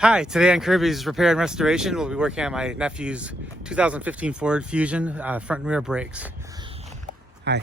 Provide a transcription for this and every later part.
Hi, today on Kirby's Repair and Restoration, we'll be working on my nephew's 2015 Ford Fusion front and rear brakes. Hi.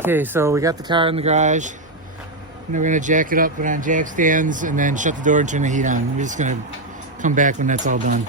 Okay, so we got the car in the garage, and then we're gonna jack it up, put on jack stands, and then shut the door and turn the heat on. We're just gonna come back when that's all done.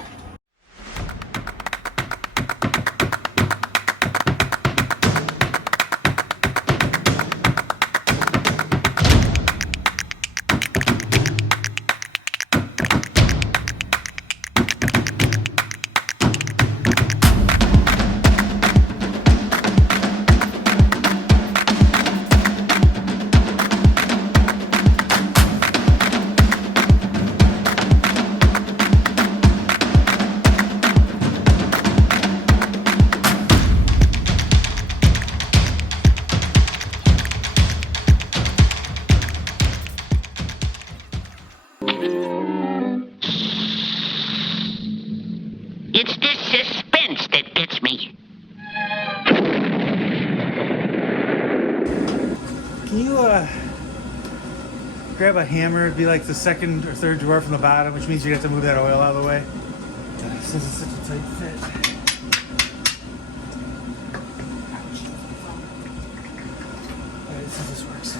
It's this suspense that gets me. Can you grab a hammer? It'd be like the second or third drawer from the bottom, which means you have to move that oil out of the way. Since it's such a tight fit. Alright, let's see if this works.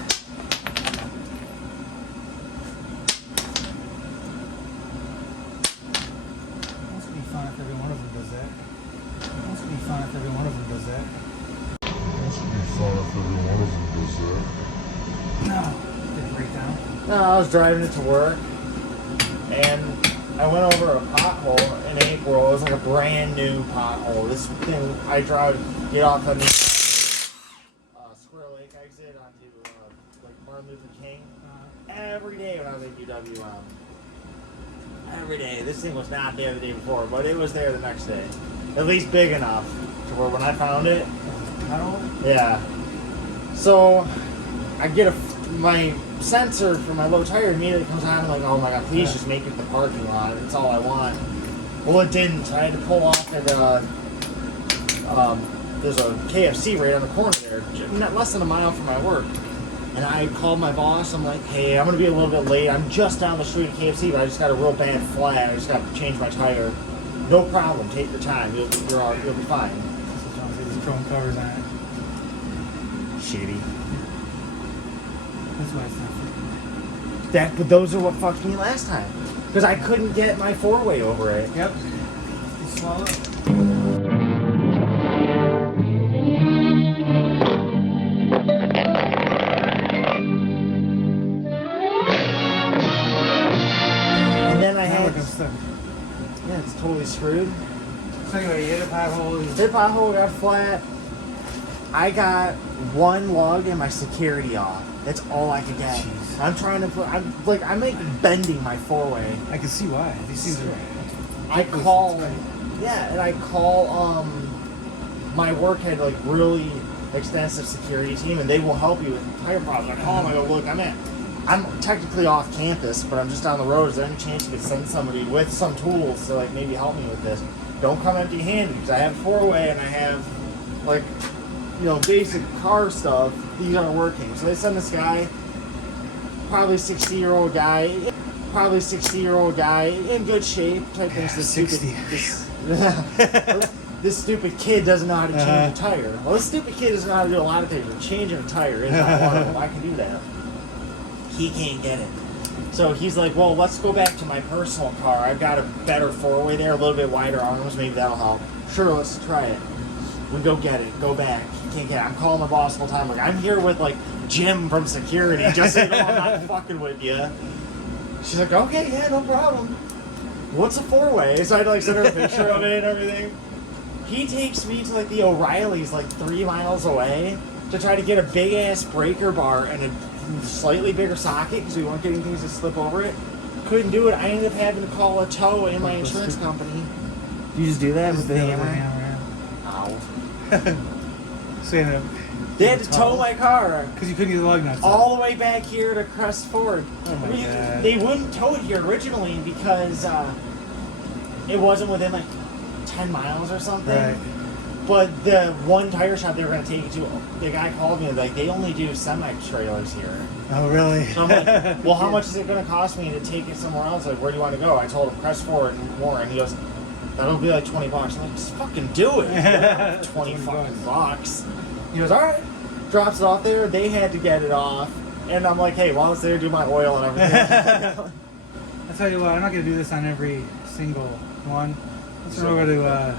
It's gonna be fun if every one of them does that. It's gonna be fun if every one of them does that. No, didn't break down. No, I was driving it to work, and I went over a pothole in April. It was like a brand new pothole. This thing, I drive, get off on the Square Lake exit onto like Martin Luther King every day when I was at UWM. Every day. This thing was not there the day before, but it was there the next day. At least big enough to where when I found it, yeah. So I get my sensor for my low tire immediately comes on. I'm like, oh my god, please just make it the parking lot. That's all I want. Well, it didn't. I had to pull off at there's a KFC right on the corner there, not less than a mile from my work. And I called my boss. I'm like, hey, I'm gonna be a little bit late. I'm just down the street at KFC, but I just got a real bad flat. I just got to change my tire. No problem. Take your time. You'll be fine. There's chrome covers on it. Shitty. That's why it's not fit. But those are what fucked me last time. Because I couldn't get my four-way over it. Yep. swallow. And then I Now had, we're stuck. yeah, it's totally screwed. So anyway, you hit a pothole. Hit pothole, got flat. I got one lug and my security off. That's all I could get. Jeez. I'm trying to put. I'm like bending my four-way. I can see why. These things are. I call, yeah, and I call my work had like really extensive security team, and they will help you with tire problems. I call them. I go, look, I'm technically off campus, but I'm just down the road. Is there any chance you could send somebody with some tools to like maybe help me with this? Don't come empty-handed because I have four-way and I have like, you know, basic car stuff. These aren't working. So they send this guy, probably 60-year-old guy in good shape. Type things. This 60. This stupid kid doesn't know how to change a tire. Well, this stupid kid doesn't know how to do a lot of things, but changing a tire is not one of them. I can do that. He can't get it. So he's like, well, let's go back to my personal car. I've got a better four-way there, a little bit wider arms. Maybe that'll help. Sure, let's try it. We go get it. Go back. He can't get it. I'm calling my boss all the time. Like, I'm here with, like, Jim from security, just so you know I'm not fucking with you. She's like, okay, yeah, no problem. What's a four-way? So I had to, like, send her a picture of it and everything. He takes me to, like, the O'Reilly's, like, 3 miles away to try to get a big-ass breaker bar and a slightly bigger socket because we weren't getting things to slip over it. Couldn't do it. I ended up having to call a tow in my insurance company. You just do that with the hammer? Ow. So you know, they had to tow my car because you couldn't get the lug nuts all the way back here to Crest Ford. Oh my God. They wouldn't tow it here originally because it wasn't within like 10 miles or something. Right. But the one tire shop they were going to take it to, the guy called me like, they only do semi-trailers here. Oh, really? So I'm like, well, how much is it going to cost me to take it somewhere else? Like, where do you want to go? I told him Crest Ford and Warren. He goes, that'll be like $20. I'm like, just fucking do it. 20 fucking bucks. He goes, all right. Drops it off there. They had to get it off. And I'm like, hey, while it's there, do my oil and everything. I tell you what, I'm not going to do this on every single one. Let's go to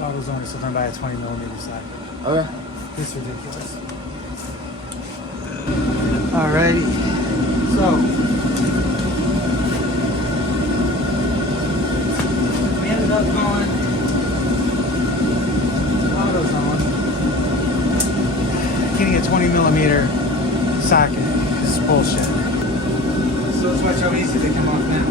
AutoZone or something and buy a 20 millimeter socket. Okay. It's ridiculous. Alrighty. So, we ended up going AutoZone, getting a 20 millimeter socket. This is bullshit. So let's watch how easy they come off now.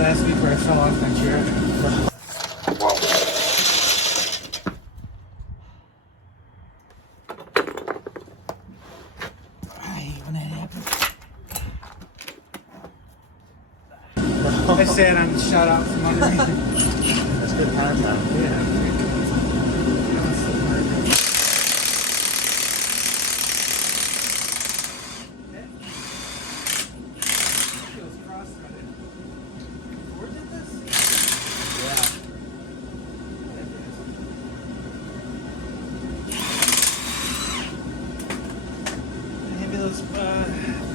Last week where I fell off my chair. I hate when that happens. I sat on the shut out from underneath it. That's good content. Yeah.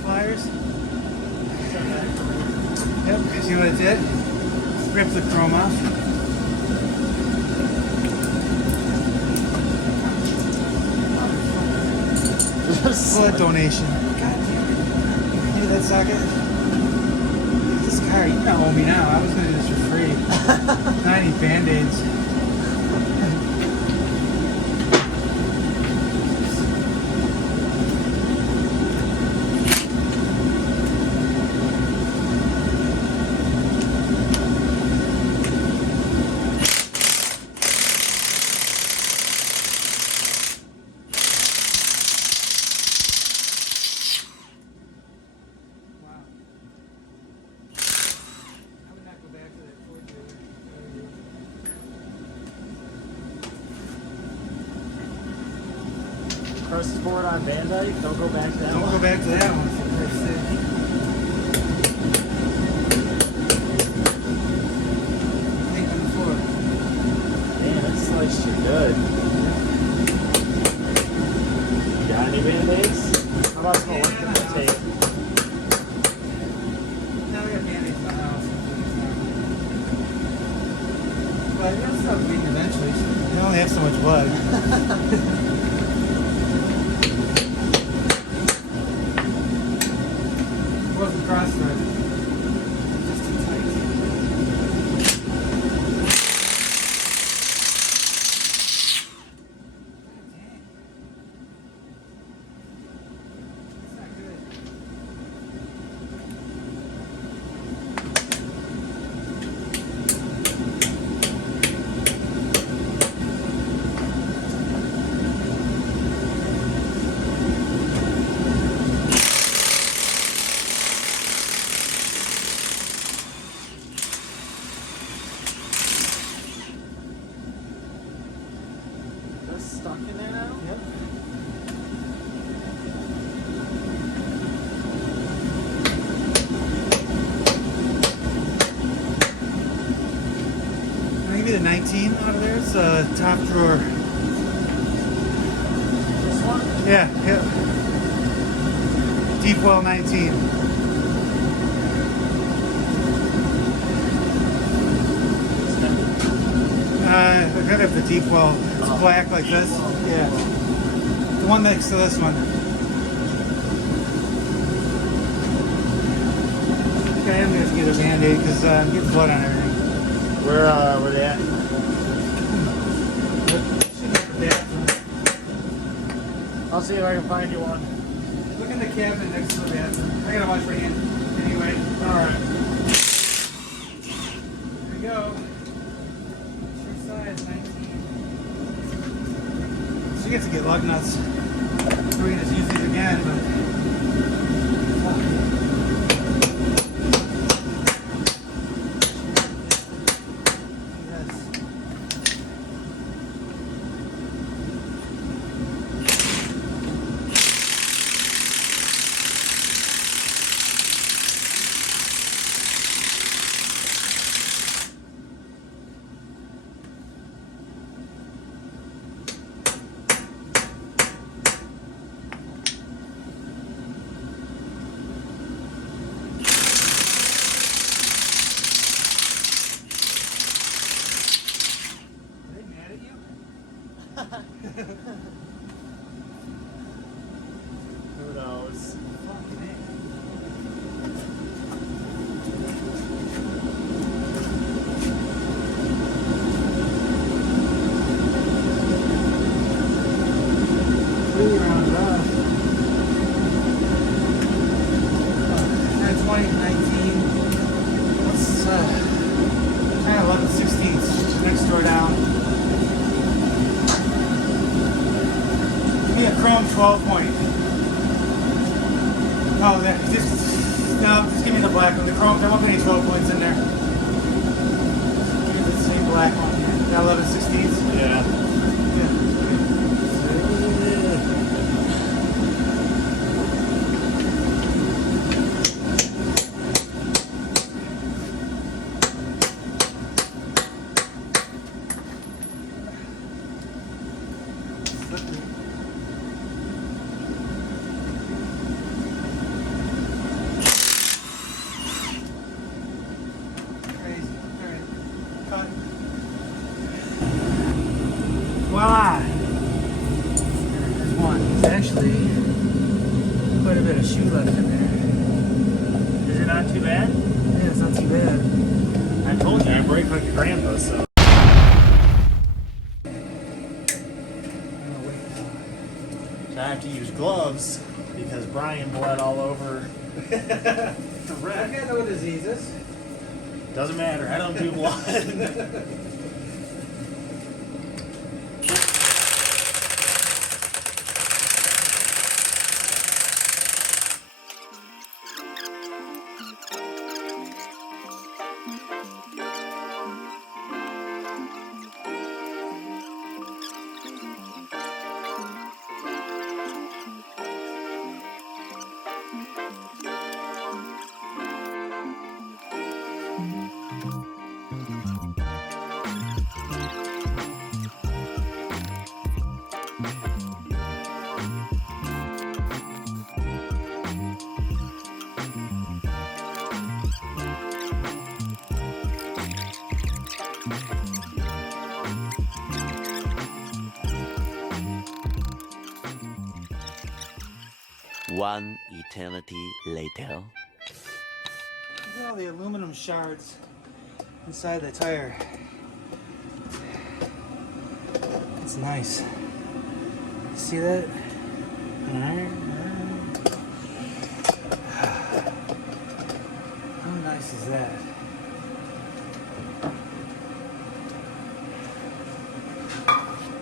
Pliers. Yep, see what it did? Ripped the chrome off. Blood donation. God damn it. Need that socket? This car, you don't owe me now. I was going to do this for free. Now I need band-aids. Crest Ford on Van Dyke. Don't go back to that one. Don't go back to that one, for Christ's sake. Think on the floor. Man, that sliced you good. You got any Band-Aids? How about 19 out of there. It's a top drawer. This one? Yeah, yeah. Deep well 19. I gotta have the deep well. It's black like this. Yeah. The one next to this one. Okay, I'm gonna have to get a Band-Aid because I'm getting blood on everything. Where they at? I'll see if I can find you one. Look in the cabinet next to the bathroom. I gotta wash my hands anyway. Alright. There we go. True size, 19. She gets to get lug nuts. We're gonna just use these again, but. Who knows? That's 2019. What's kind of 11/16. Next door down. Give me a chrome 12 point. Oh, that just give me the black one. The chrome. There won't be any 12 points in there. Give me the same black one. That 11/16. Yeah. Voila! There's one. There's actually quite a bit of shoe left in there. Is it not too bad? Yeah, it's not too bad. I told you I break like your grandpa, so. So I have to use gloves because Brian bled all over the I've wreck. got no diseases. Doesn't matter. I don't do blood. One eternity later. Look at all the aluminum shards inside the tire. It's nice. See that? Alright. How nice is that?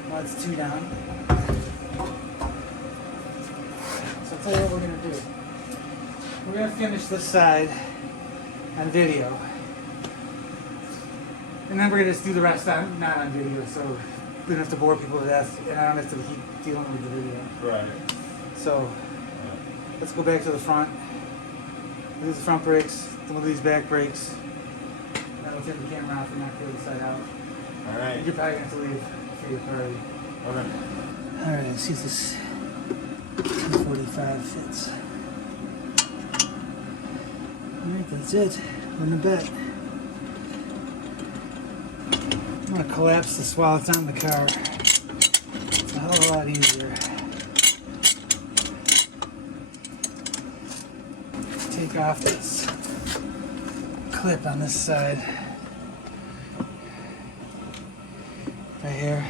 Well, it's 2 down. So I'll tell you what we're going to do. We're going to finish this side on video. And then we're going to just do the rest on, not on video, so we don't have to bore people to death, and I don't have to keep dealing with the video. Right. So, let's go back to the front. We'll do the front brakes, then we'll do these back brakes. Then we'll turn the camera off and not clear the side out. Alright. You're probably going to have to leave for your party. Okay. Alright, let's see if this 245 fits. Alright, that's it. We're in the bed. I'm going to collapse this while it's on the car. It's a hell of a lot easier. Take off this clip on this side. Right here.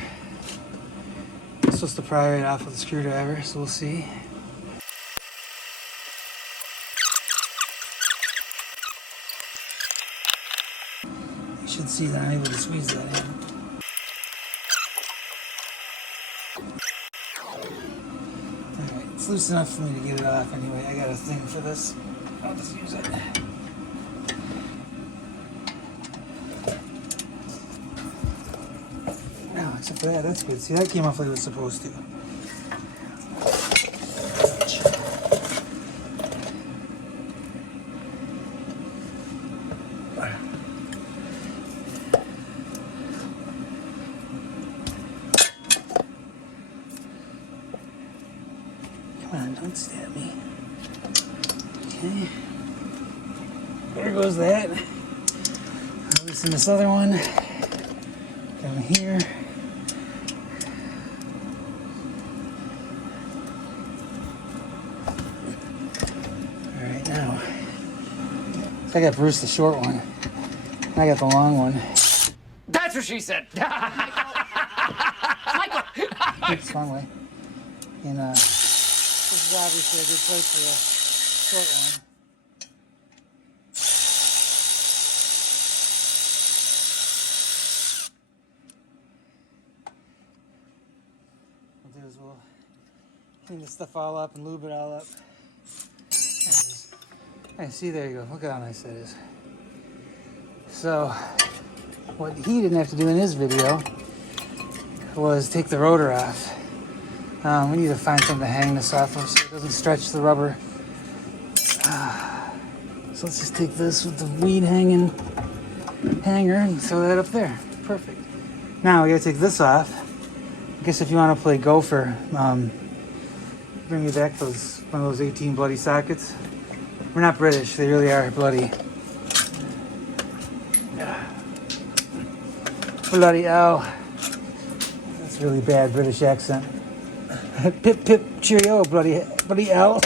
It's supposed to pry right off with a screwdriver, so we'll see. You should see that I'm able to squeeze that in. Alright, it's loose enough for me to get it off anyway. I got a thing for this. I'll just use it. No, except for that, that's good. See, that came off like it was supposed to. Come on, don't stab me. Okay. There goes that. I'll loosen this other one. Down here. Alright, now. So I got Bruce the short one. I got the long one. That's what she said. Michael! It's one way. And this is obviously a good place for the short one. What we'll do is we'll clean this stuff all up and lube it all up. There it is. Hey, see, there you go. Look at how nice that is. So, what he didn't have to do in his video was take the rotor off. We need to find something to hang this off of so it doesn't stretch the rubber. So let's just take this with the weed hanger and throw that up there. Perfect. Now we gotta take this off. I guess if you want to play gopher, bring me back one of those 18 bloody sockets. We're not British, they really are bloody. Bloody ow. That's a really bad British accent. Pip pip cheerio, bloody owl.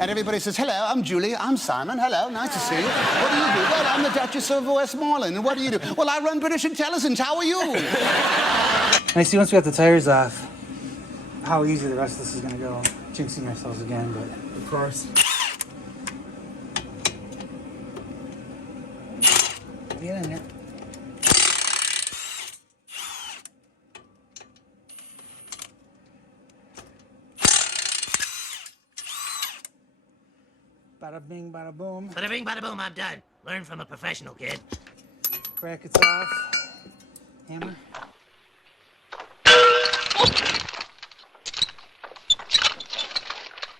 And everybody says, hello, I'm Julie, I'm Simon, hello, nice to see you. What do you do? Well, I'm the Duchess of Westmoreland, and what do you do? Well, I run British Intelligence, how are you? And I see once we got the tires off, how easy the rest of this is gonna go. Jinxing ourselves again, but... Of course. Get in there. Bada bing, bada boom. Bada bing, bada boom, I'm done. Learn from a professional, kid. Brackets off. Hammer.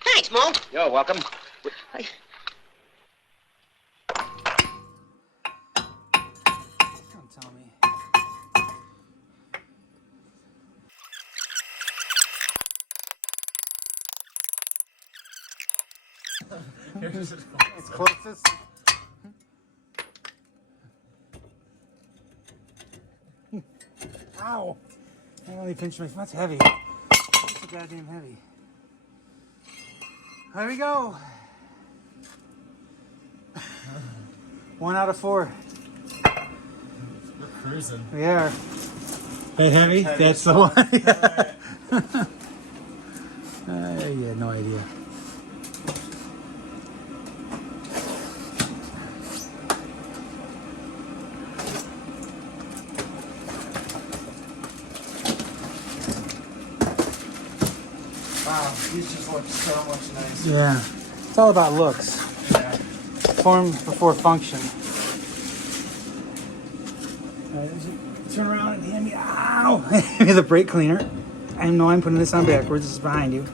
Thanks, Mo. You're welcome. Don't tell me. It's closest. Ow! I only pinched my foot. That's heavy. That's so goddamn heavy. There we go. 1 out of 4. We're cruising. We are. That heavy? That's the one. You had no idea. Wow, these just look so much nicer. Yeah. It's all about looks. Yeah. Form before function. Alright, turn around and hand me. Ow! Hand me the brake cleaner. I know I'm putting this on backwards. This is behind you.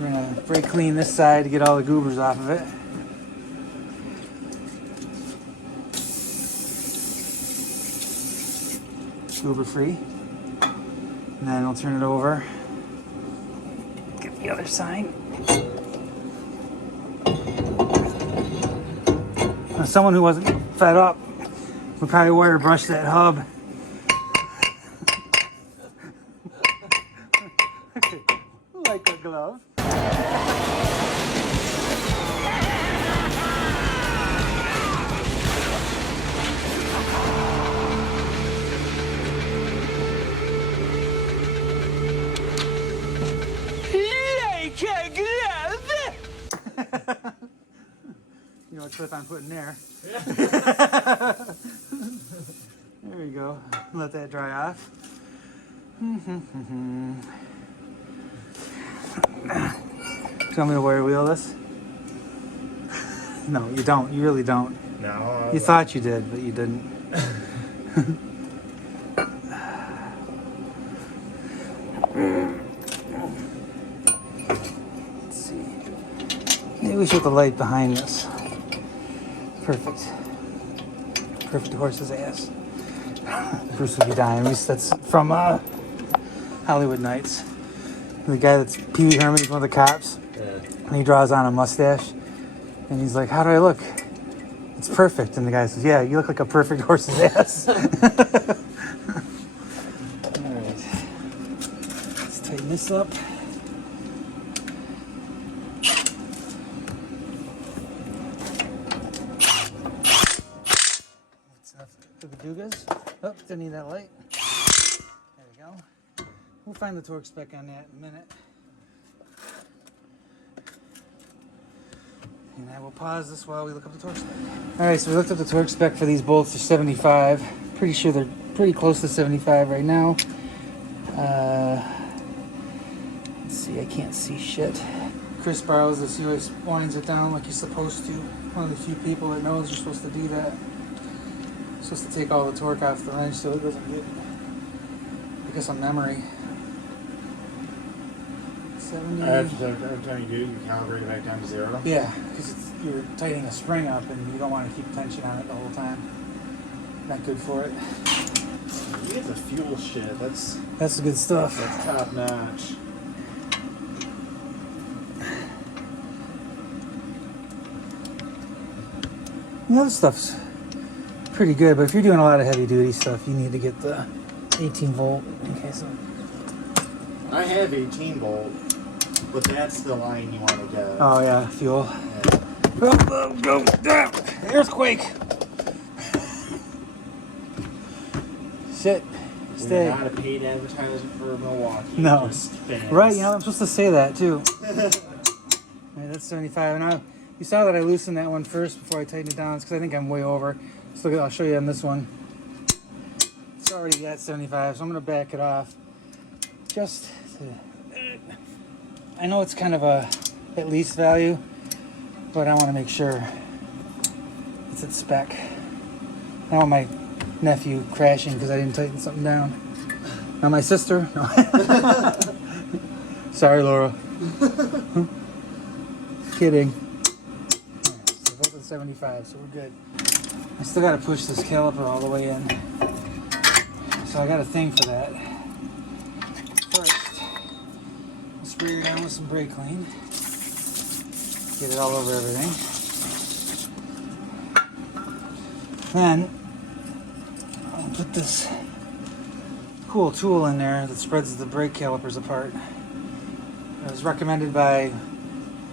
We're gonna brake clean this side to get all the goobers off of it. scuba free. And then I'll turn it over. Get the other side. Now, someone who wasn't fed up would probably wire brush that hub. Like a glove. You know what clip I'm putting there. There you go. Let that dry off. Do you want me to wire wheel this? No, you don't. You really don't. No. You thought you did, but you didn't. Let's see. Maybe we should put the light behind this. Perfect. Perfect horse's ass. Bruce would be dying. At least that's from Hollywood Nights. The guy that's Pee Wee Herman, he's one of the cops. And he draws on a mustache. And he's like, how do I look? It's perfect. And the guy says, yeah, you look like a perfect horse's ass. All right. Let's tighten this up. Doogas. Oh, didn't need that light. There we go. We'll find the torque spec on that in a minute. And I will pause this while we look up the torque spec. Alright, so we looked up the torque spec for these bolts. They're 75. Pretty sure they're pretty close to 75 right now. Let's see, I can't see shit. Chris borrows this. He always winds it down like you're supposed to. One of the few people that knows you're supposed to do that. Supposed to take all the torque off the wrench so it doesn't get, I guess, on memory. 70. Every time you do, you calibrate it back down to 0. Yeah, because you're tightening a spring up and you don't want to keep tension on it the whole time. Not good for it. You get the fuel shit. That's the good stuff. That's top notch. The other stuff's pretty good, but if you're doing a lot of heavy duty stuff, you need to get the 18 volt. Okay, so I have 18 volt, but that's the line you want to get. oh yeah, fuel. Yeah. Go, earthquake. Sit. Stay. We're not a paid advertisement for Milwaukee. No. Just fans. Right, you know, I'm supposed to say that too. Right, that's 75. And you saw that I loosened that one first before I tightened it down. It's because I think I'm way over. So I'll show you on this one. It's already at 75, so I'm going to back it off. Just to, I know it's kind of a at least value, but I want to make sure it's at spec. I don't want my nephew crashing because I didn't tighten something down. Not my sister? No. Sorry, Laura. Kidding. So both at 75, so we're good. I still got to push this caliper all the way in. So I got a thing for that. First, I'll spray it down with some brake clean. Get it all over everything. Then, I'll put this cool tool in there that spreads the brake calipers apart. It was recommended by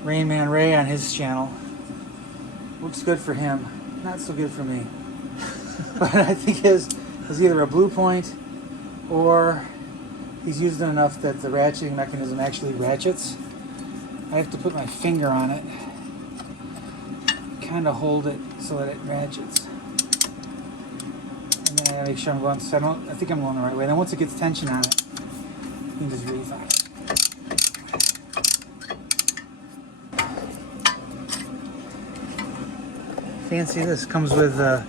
Rain Man Ray on his channel. Looks good for him. Not so good for me. But I think his is either a blue point or he's used it enough that the ratcheting mechanism actually ratchets. I have to put my finger on it, kind of hold it so that it ratchets. And then I gotta make sure I'm going, so I think I'm going the right way. Then once it gets tension on it, you can just reef on it. Fancy this. Comes with a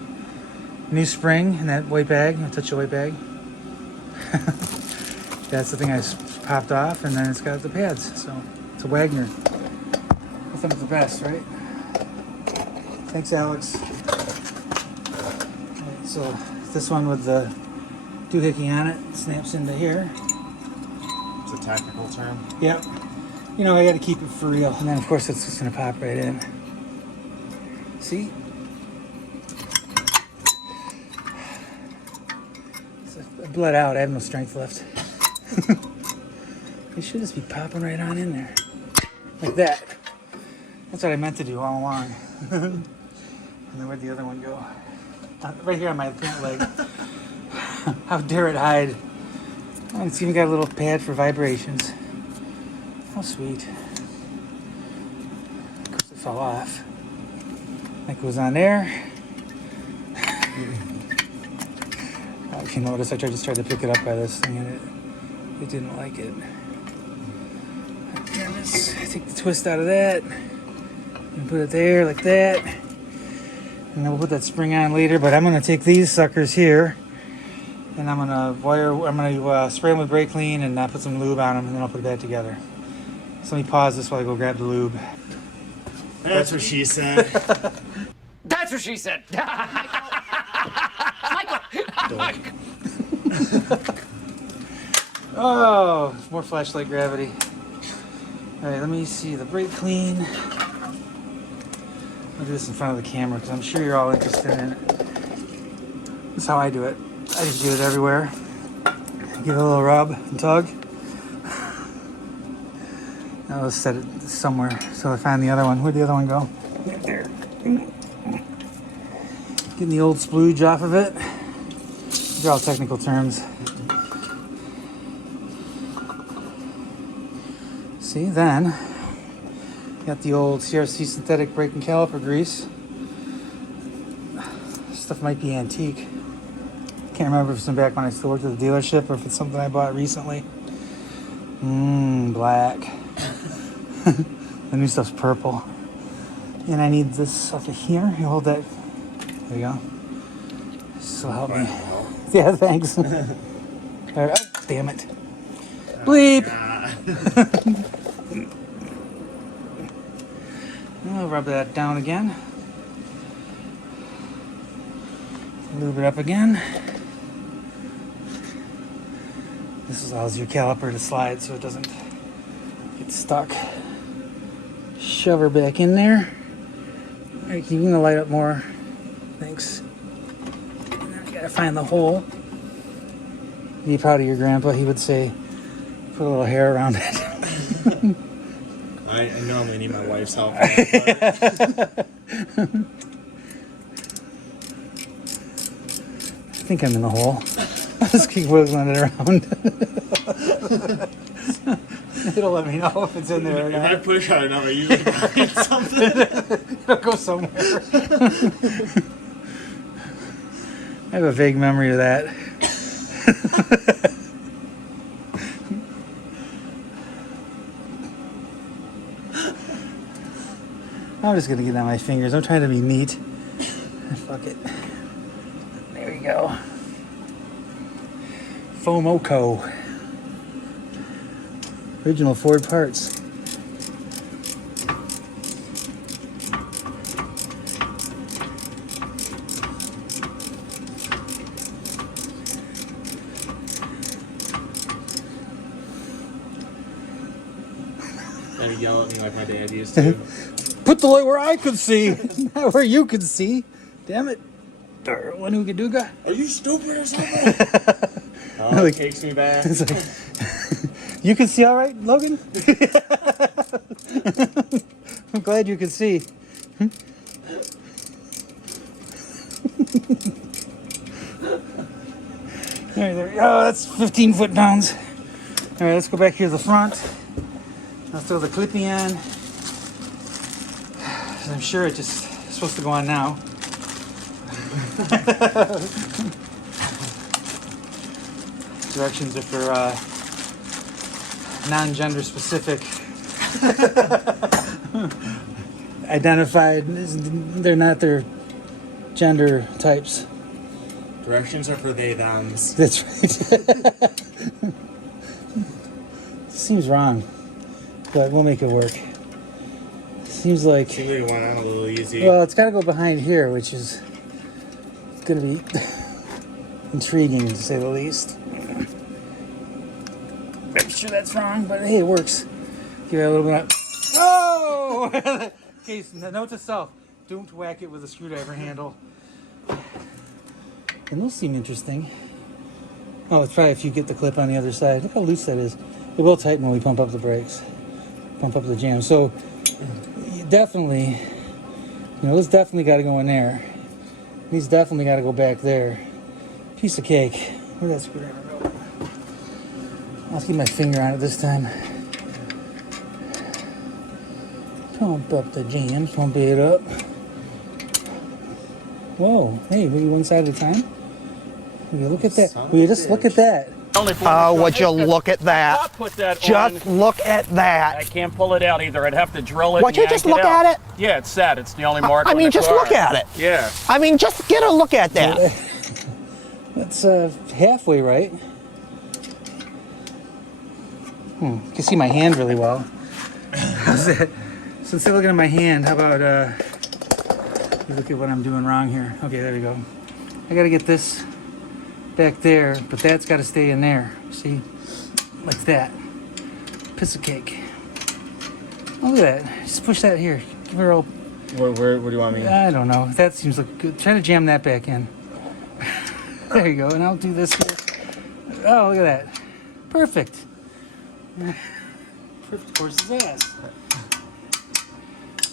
new spring in that white bag. I'll touch the white bag. That's the thing I popped off, and then it's got the pads. So it's a Wagner. I think it's the best, right? Thanks, Alex. Right, so this one with the doohickey on it. It snaps into here. It's a technical term. Yep. You know, I got to keep it for real. And then, of course, it's just going to pop right in. See? I bled out. I have no strength left. It should just be popping right on in there. Like that. That's what I meant to do all along. And then where'd the other one go? Right here on my pant leg. How dare it hide? Oh, it's even got a little pad for vibrations. Oh, sweet. Of course, it fell off. That goes on there. If you notice, I just tried to pick it up by this thing, and it didn't like it. Here, let's take the twist out of that and put it there like that. And then we'll put that spring on later. But I'm gonna take these suckers here, and I'm gonna spray them with brake clean and put some lube on them, and then I'll put it back together. So let me pause this while I go grab the lube. That's what she said. That's what she said. Michael. Oh, more flashlight gravity. All right, let me see the brake clean. I'll do this in front of the camera because I'm sure you're all interested in it. That's how I do it. I just do it everywhere. Give it a little rub and tug. Now let's set it somewhere so I find the other one. Where'd the other one go? Right there. Getting the old splooge off of it. These are all technical terms. See, then got the old CRC synthetic brake and caliper grease. This stuff might be antique. Can't remember if it's from back when I still worked at the dealership or if it's something I bought recently. Black. The new stuff's purple. And I need this stuff here. You hold that. There you go. This will help me. Yeah, thanks. All right. Oh, damn it. Bleep! I'll rub that down again. Lube it up again. This allows your caliper to slide so it doesn't get stuck. Shove her back in there. All right, can you gonna light up more? Thanks. And then I gotta find the hole. Be proud of your grandpa. He would say, put a little hair around it. I normally need my wife's help. I think I'm in the hole. I'll just keep wiggling it around. It'll let me know if it's in there or If not. I push hard enough, I usually find something. It'll go somewhere. I have a vague memory of that. I'm just gonna get on my fingers. I'm trying to be neat. Fuck it. There we go. Fomoco. Original Ford parts. Gotta yell at me like my dad used to. Put the light where I could see, not where you could see. Damn it. Wanuga. Are you stupid or something? Oh, Like- it takes me back. It's like, you can see all right, Logan? I'm glad you can see. All right, there we go. That's 15 foot-pounds. All right, let's go back here to the front. I'll throw the clippy on. I'm sure it just is supposed to go on now. Directions are for non-gender specific. Identified. They're not their gender types. Directions are for they, thems. That's right. Seems wrong, but we'll make it work. Seems like. Seems like it went on a little easy. Well, it's got to go behind here, which is going to be intriguing to say the least. I'm sure that's wrong, but hey, it works. Give it a little bit of... Oh! Okay, so note to self. Don't whack it with a screwdriver handle. And those seem interesting. Oh, it's probably if you get the clip on the other side. Look how loose that is. It will tighten when we pump up the brakes. Pump up the jam. So, definitely, this definitely got to go in there. These definitely got to go back there. Piece of cake. Where'd that screwdriver go? I'll keep my finger on it this time. Pump up the jams. Pump it up. Whoa. Hey, maybe one side at a time? Will you look at that? Will you just look at that? Oh, would you look at that? Put that Just on. look at that. I can't pull it out either. I'd have to drill it. Would you just look out. at it? Yeah, it's set. It's the only mark. I on mean, the just car. look at it. Yeah. I mean, just get a look at that. That's halfway right. You can see my hand really well. How's that? So instead of looking at my hand, how about you look at what I'm doing wrong here. Okay, there we go. I gotta get this back there, but that's gotta stay in there. See? Like that. Piece of cake. Oh, look at that. Just push that here. Give her a... Where do you want me? I don't know. That seems like good. Try to jam that back in. There you go. And I'll do this here. Oh, look at that. Perfect. Perfect horse's ass.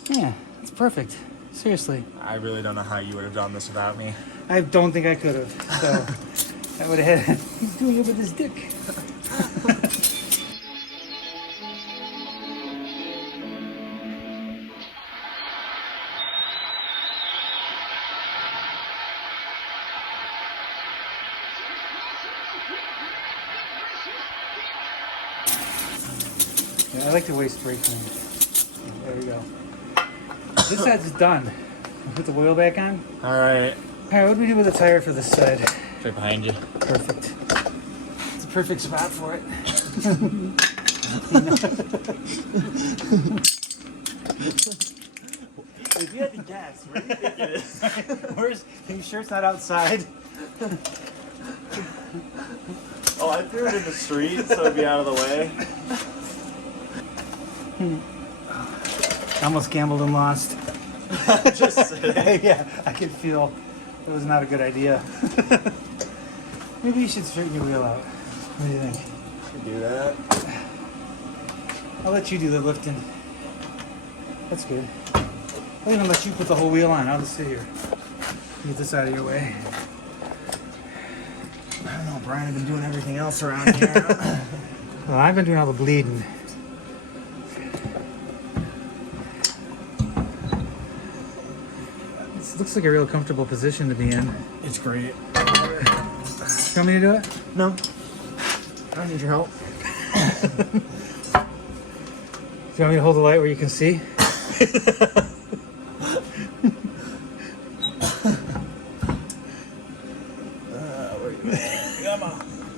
Yeah, it's perfect. Seriously. I really don't know how you would have done this without me. I don't think I could have. So I would have had... He's doing it with his dick. Yeah, I like to waste brake clean. There we go. This side's done. Put the wheel back on. All right. All right, what do we do with the tire for this side? Right behind you. Perfect. It's a perfect spot for it. If you had to guess, where do you think it is? Are you sure it's not outside? Oh, I threw it in the street so it'd be out of the way. I almost gambled and lost. Just sitting. Yeah, I could feel it was not a good idea. Maybe you should straighten your wheel out. What do you think? You do that. I'll let you do the lifting. That's good. I'll even let you put the whole wheel on. I'll just sit here. Get this out of your way. I don't know, Brian. I've been doing everything else around here. Well, I've been doing all the bleeding. This looks like a real comfortable position to be in. It's great. You want me to do it? No. I don't need your help. Do you want me to hold the light where you can see?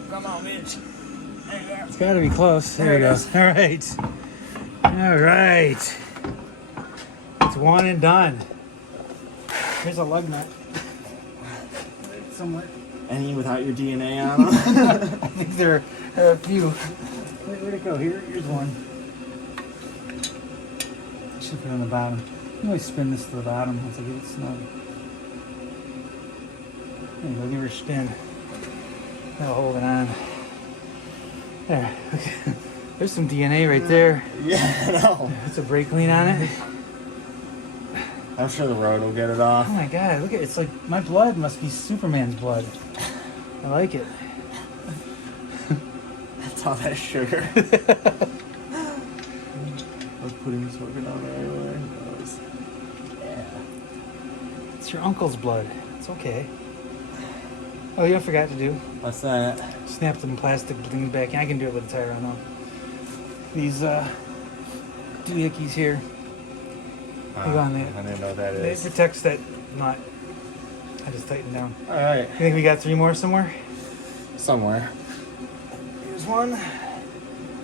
Come on, Mitch. It's got to be close. There we go. All right. All right. It's one and done. Here's a lug nut. Somewhere. Any without your DNA on them? I think there are a few. Where'd it go? Here's one. Should put it on the bottom. You can always spin this to the bottom once I get it snug. There you go. Give her a spin. That'll hold it on. There. Okay. There's some DNA right there. Yeah, I know. Put some brake clean on it. I'm sure the road will get it off. Oh my god, look at it. It's like my blood must be Superman's blood. I like it. That's all that sugar. I was putting this working on there anyway. Yeah. It's your uncle's blood. It's okay. Oh, you know what I forgot to do? What's that? Snap them plastic things back in. I can do it with a tire on though. These doohickeys here. Hang on there. I didn't know what that It is. protects that nut. I just tightened down. Alright. You think we got 3 more somewhere? Somewhere. Here's one.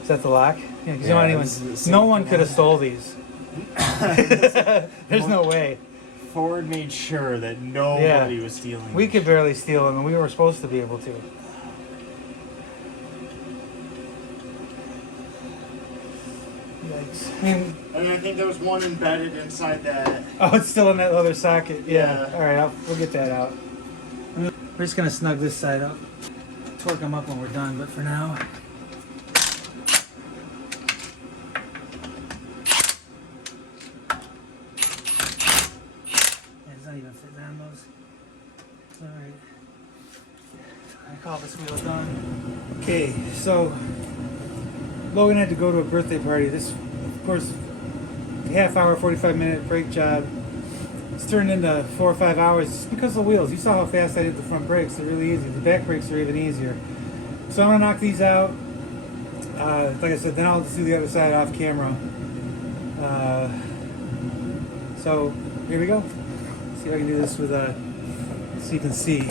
Is that the lock? Yeah, because Yeah, no this is the no same one thing. could have stole these. There's no way. Ford made sure that nobody was stealing. We could barely steal them, and we were supposed to be able to. Yikes. I mean, And I think there was one embedded inside that. oh, it's still in that other socket. Yeah. Yeah. All right, we'll get that out. We're just gonna snug this side up, torque them up when we're done. But for now, it's not even fitting on those. All right. I call this wheel done. Okay, so Logan had to go to a birthday party. This, of course, a half hour, 45-minute brake job. It's turned into 4 or 5 hours just because of the wheels. You saw how fast I did the front brakes. They're really easy. The back brakes are even easier. So I'm gonna knock these out. Like I said, then I'll just do the other side off camera. So here we go. See if I can do this with so you can see.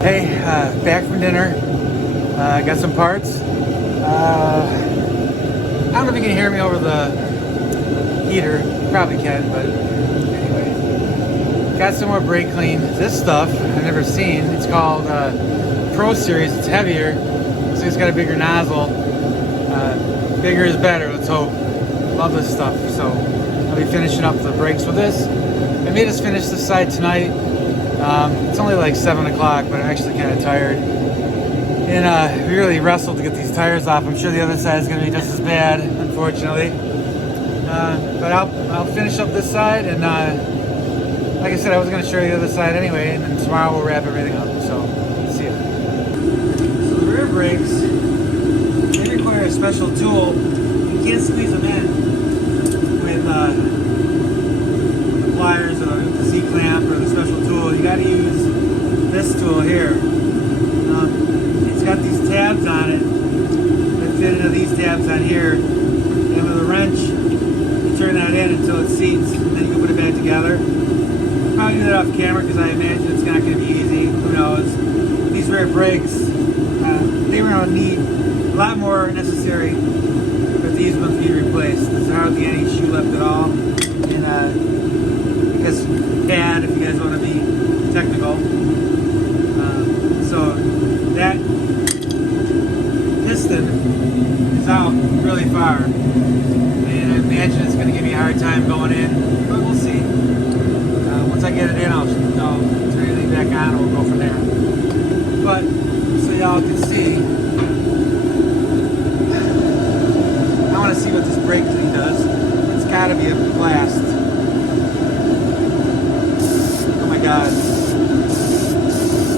Hey, back from dinner. Got some parts. I don't know if you can hear me over the heater. You probably can, but anyway. Got some more brake clean. This stuff I've never seen. It's called Pro Series. It's heavier, so it's got a bigger nozzle. Bigger is better, let's hope. Love this stuff. So I'll be finishing up the brakes with this. I made us finish this side tonight. It's only like 7 o'clock, but I'm actually kind of tired. And we really wrestled to get these tires off. I'm sure the other side is going to be just as bad, unfortunately. But I'll finish up this side, and like I said, I was going to show you the other side anyway, and then tomorrow we'll wrap everything up. So, see ya. So the rear brakes, they require a special tool. You can't squeeze them in with the pliers or the C-clamp or the special tool. You got to use this tool here. It's got these tabs on it that fit into these tabs on here, and with a wrench you turn that in until it seats, and then you can put it back together. I'll probably do that off camera because I imagine it's not going to be easy. Who knows? These rear brakes, they were going to need a lot more necessary for these ones to be replaced. There's hardly any shoe left at all, and I guess pad if you guys want to be technical. So that piston is out really far, and I imagine it's going to give me a hard time going in, but we'll see. Once I get it in, I'll turn everything back on and we'll go from there. But so y'all can see, I want to see what this brake thing does. It's got to be a blast. Oh my god,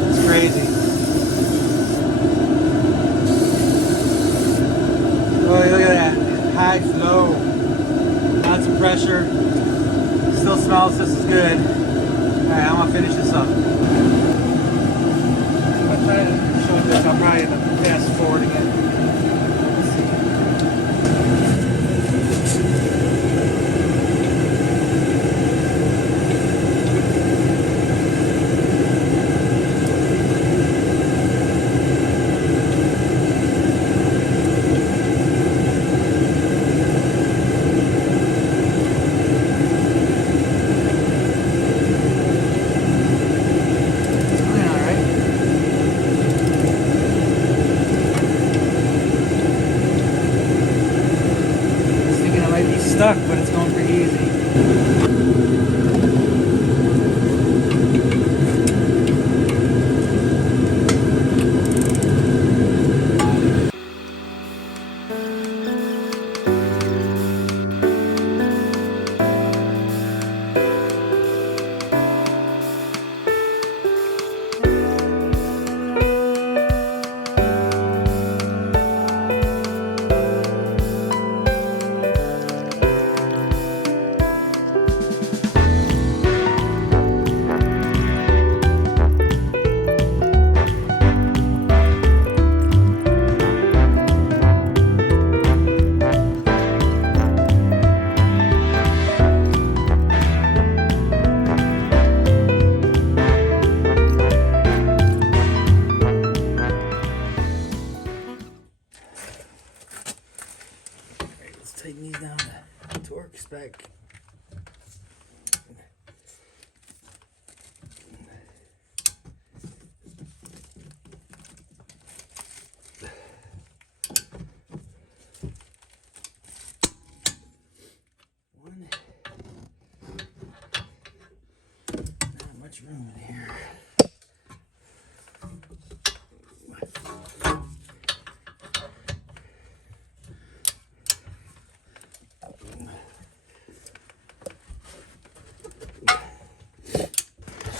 it's crazy. Oh, look at that. High flow. Lots of pressure. Still smells just as good. Alright, I'm going to finish this up. I'll try to show this. I'll probably have to fast forward again.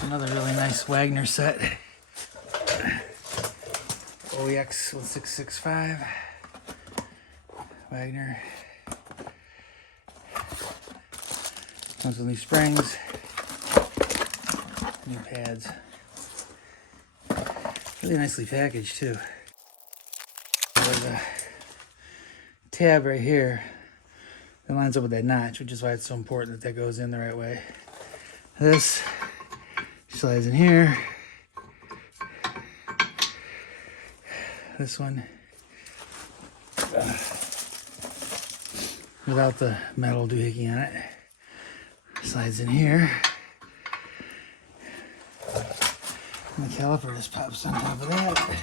Another really nice Wagner set. OEX 1665. Wagner. Comes with new springs. New pads. Really nicely packaged too. There's a tab right here that lines up with that notch, which is why it's so important that that goes in the right way. This slides in here. This one without the metal doohickey on it slides in here. And the caliper just pops on top of that. Like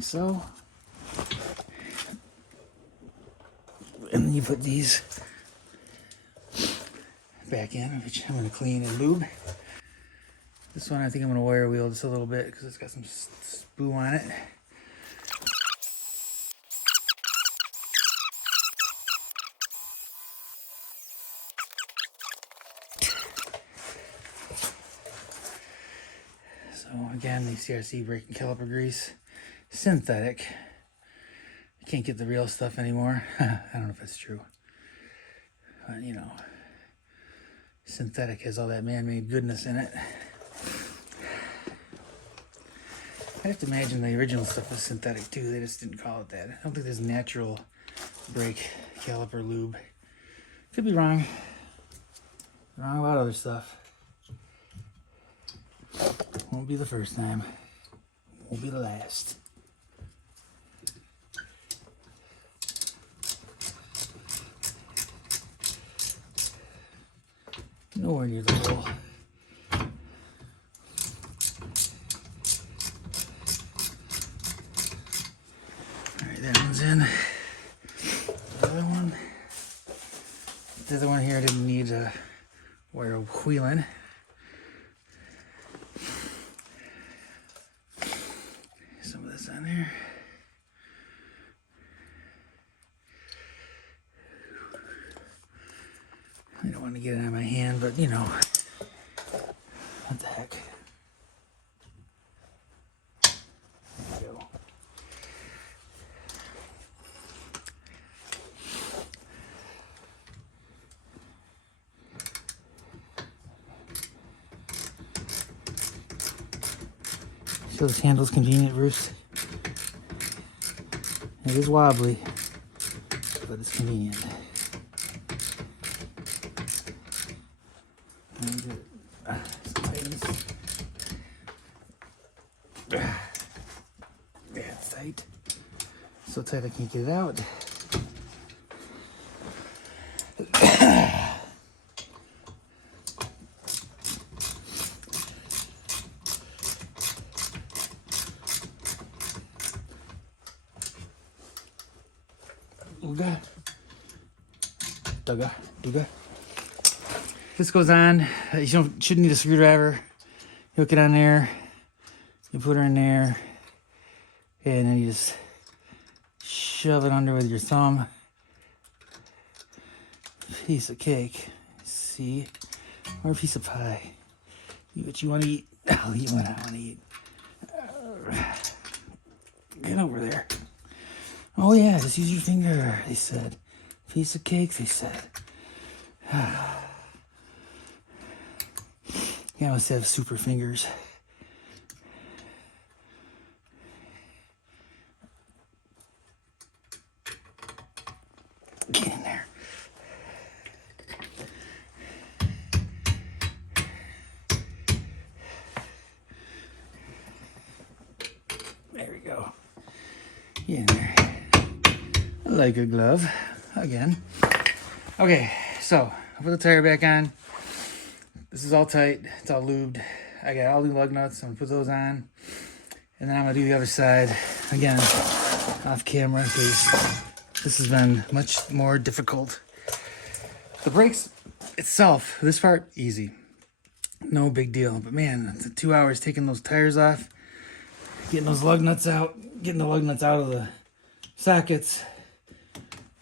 so. And then you put these back in, which I'm going to clean and lube. This one I think I'm going to wire wheel just a little bit because it's got some spoo on it. So again, the CRC brake and caliper grease, synthetic. You can't get the real stuff anymore. I don't know if that's true, but you know, synthetic has all that man-made goodness in it. I have to imagine the original stuff was synthetic too. They just didn't call it that. I don't think there's natural brake caliper lube. Could be wrong. Wrong about other stuff. Won't be the first time. Won't be the last. Nowhere near the hole. Alright, that one's in. The other one here didn't need a wire wheeling. Some of this on there. I don't want to get it on my hand, but you know, what the heck. There we go. So this handle's convenient, Bruce. It is wobbly, but it's convenient. Yeah, it's tight. So tight I can't get it out. Ooga. Dugga. Dugga. This goes on. You shouldn't need a screwdriver. You hook it on there. You put her in there. And then you just shove it under with your thumb. Piece of cake. See? Or a piece of pie. Eat what you want to eat. I'll eat what I want to eat. Get over there. Oh yeah, just use your finger, they said. Piece of cake, they said. Yeah, I must have super fingers. Get in there. There we go. Get in there. Like a glove. Again. Okay, so I'll put the tire back on. This is all tight. It's all lubed. I got all the lug nuts. I'm gonna put those on. And then I'm gonna do the other side again off camera because this has been much more difficult. The brakes itself, this part, easy. No big deal. But man, it's 2 hours taking those tires off, getting those lug nuts out, getting the lug nuts out of the sockets,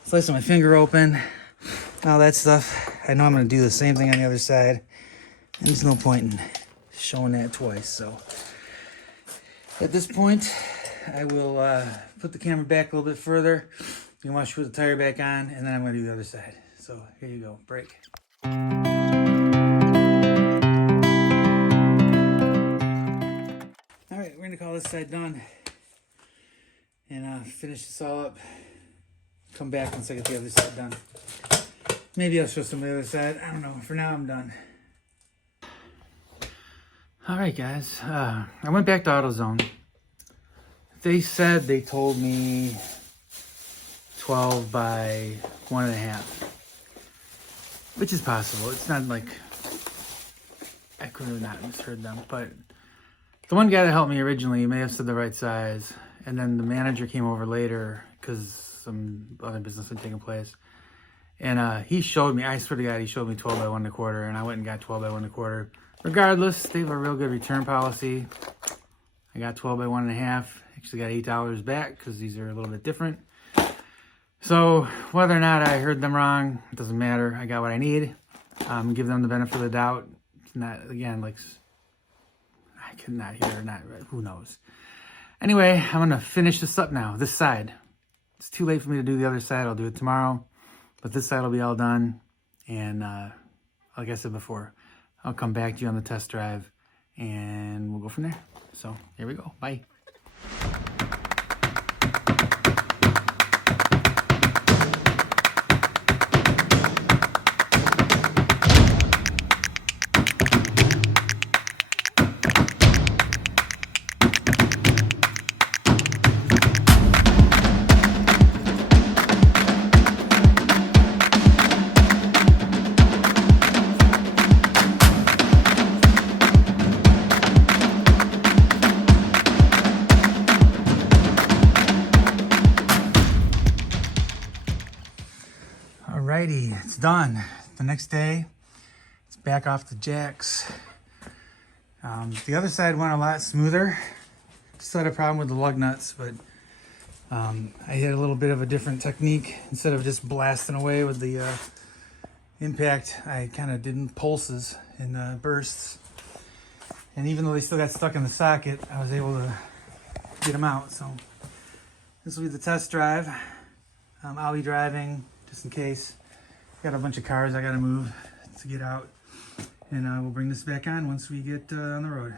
slicing my finger open, all that stuff. I know I'm going to do the same thing on the other side. And there's no point in showing that twice. So at this point, I will put the camera back a little bit further. You can watch put the tire back on, and then I'm going to do the other side. So here you go, break. All right, we're going to call this side done and finish this all up. Come back once I get the other side done. Maybe I'll show some of the other side. I don't know. For now, I'm done. All right, guys. I went back to AutoZone. They told me 12 by 1.5, which is possible. It's not like I could have not misheard them, but the one guy that helped me originally may have said the right size, and then the manager came over later because some other business had taken place, and he showed me. I swear to God, he showed me 12 by 1.25, and I went and got 12 by 1.25. Regardless, they have a real good return policy. I got 12 by 1.5. Actually got $8 back because these are a little bit different. So whether or not I heard them wrong, it doesn't matter. I got what I need. Give them the benefit of the doubt. It's not, again, like, I could not hear or not, who knows. Anyway, I'm going to finish this up now, this side. It's too late for me to do the other side. I'll do it tomorrow. But this side will be all done. And like I said before, I'll come back to you on the test drive and we'll go from there. So here we go. Bye. Alrighty, it's done. The next day, it's back off the jacks. The other side went a lot smoother. Still had a problem with the lug nuts, but I had a little bit of a different technique. Instead of just blasting away with the impact, I kind of did pulses and bursts. And even though they still got stuck in the socket, I was able to get them out. So this will be the test drive. I'll be driving just in case. Got a bunch of cars I gotta move to get out, and we'll bring this back on once we get on the road.